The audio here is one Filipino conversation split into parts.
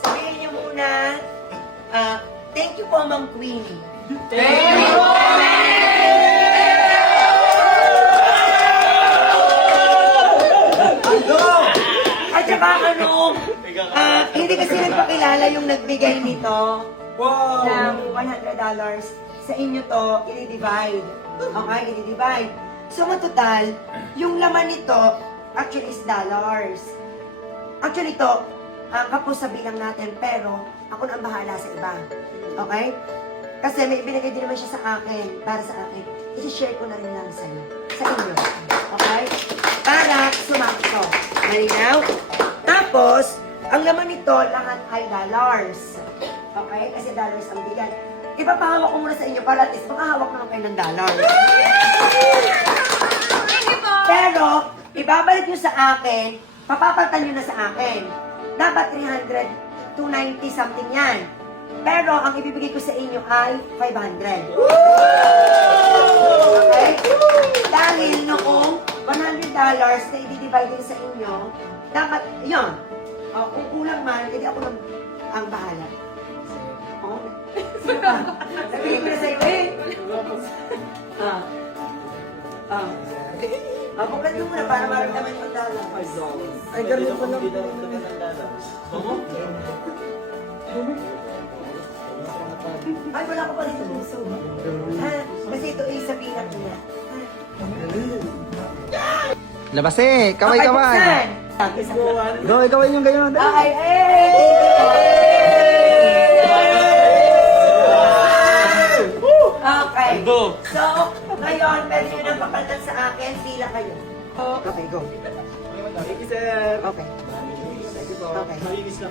Sabihin niyo muna, thank you po, Ma'am Queenie. At saka hindi kasi nagpakilala yung nagbigay nito ng $100. Sa inyo to, i-divide. Okay, i-divide. So, matotal, yung laman nito, actually is dollars. Actually to, kapos sa bilang natin, pero ako na ang bahala sa iba. Okay? Kasi may ibinigay din naman siya sa akin, para sa akin. I-share ko na rin lang sa inyo. Okay? Para sumakto. Malinaw? Tapos, ang laman nito, lahat ay dollars. Okay? Kasi dollars ang bigyan. Ipapahawak ko muna sa inyo para at least makahawak naman kayo ng dollars. Pero, ibabalik nyo sa akin, papapalitan nyo na sa akin. Dapat 300, 290 something yan. Pero, ang ibibigay ko sa inyo ay 500. Okay? Dahil noong $100 na i-divide din sa inyo, dapat, yun. Kung kulang man, hindi ako ang bahala. Oh? Sino pa? Sabihin ko na sa iyo, bukat mo muna para maramdaman yung $1. Ay, ganun ko lang. Ay, wala ko pa dito puso. Kasi ito ay sa pinat niya. Labas eh! Kaway-kaway! Go, ikaw yung ganyan. Ay, okay. So, ngayon, pwede nyo nang papalitan sa akin. Pila kayo. Okay, go. Thank you, sir. Okay. Thank you po. Okay. Malinis na.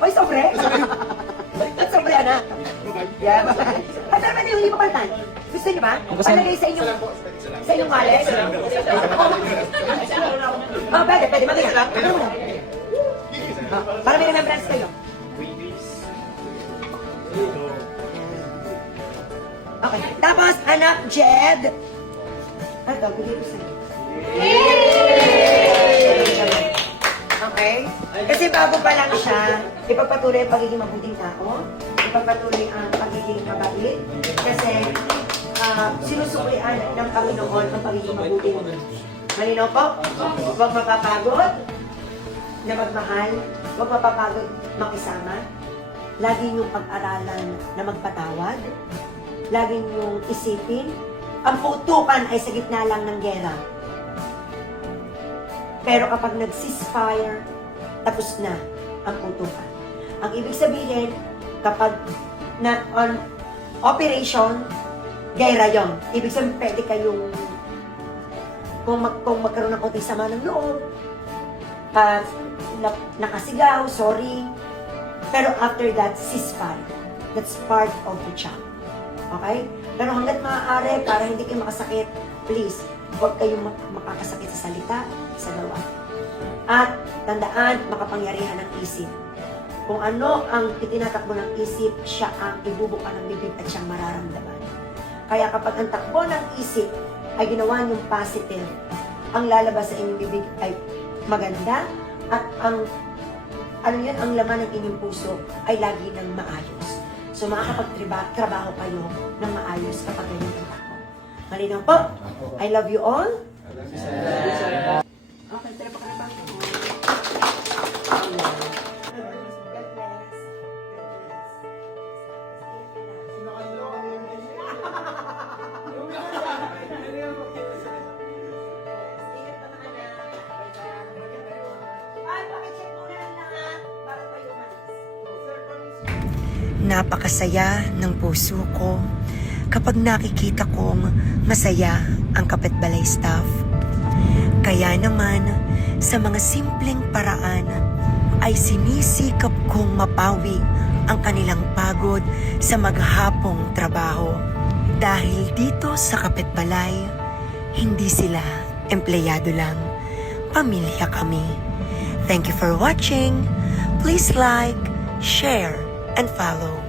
Oy, sobre? Ba't sobre, anak? Yeah. Ay, pero pwede hindi papalitan. Gusto nyo ba? Palagay sa inyong wallet? Pwede. Magiging. Ano mo na? Para may remembrance kayo. Okay. Tapos, anak, Jed. Ito, bigay ko sa'yo. Okay? Kasi bago pa lang siya, ipagpatuloy ang pagiging mabuting tao, ipagpatuloy ang pagiging mabait, kasi sinusuklian ng Panginoon ang pagiging mabuting. Malinaw po? Huwag mapapagod na magmahal, huwag mapapagod makisama, lagi niyong pag-aralan na magpatawad, lagi niyong isipin, ang putukan ay sa gitna lang ng gera. Pero kapag nag-ceasefire, tapos na ang putukan. Ang ibig sabihin, kapag na on operation, gera yon. Ibig sabihin, pwede kayong, kung magkaroon ng konting sama ng loob, nakasigaw, sorry. Pero after that, ceasefire. That's part of the job. Okay? Pero hanggat maaari, para hindi kayo makasakit, please, huwag kayong makakasakit sa salita, sa gawa. At tandaan, makapangyarihan ng isip. Kung ano ang itinatakbo ng isip, siya ang ibubuka ng bibig at siyang mararamdaman. Kaya kapag ang takbo ng isip ay ginawa niyong positive, ang lalabas sa inyong bibig ay maganda at ang ang laman ng inyong puso ay lagi ng maayos. So makakapagtrabaho kayo ng maayos kapag ganyan ang takbo. Malinaw po? I love you all. Okay, tara pa ka na ba? Napakasaya ng puso ko kapag nakikita kong masaya ang Kapitbalay staff. Kaya naman, sa mga simpleng paraan ay sinisikap kong mapawi ang kanilang pagod sa maghapong trabaho. Dahil dito sa Kapitbalay, hindi sila empleyado lang, pamilya kami. Thank you for watching. Please like, share, and follow.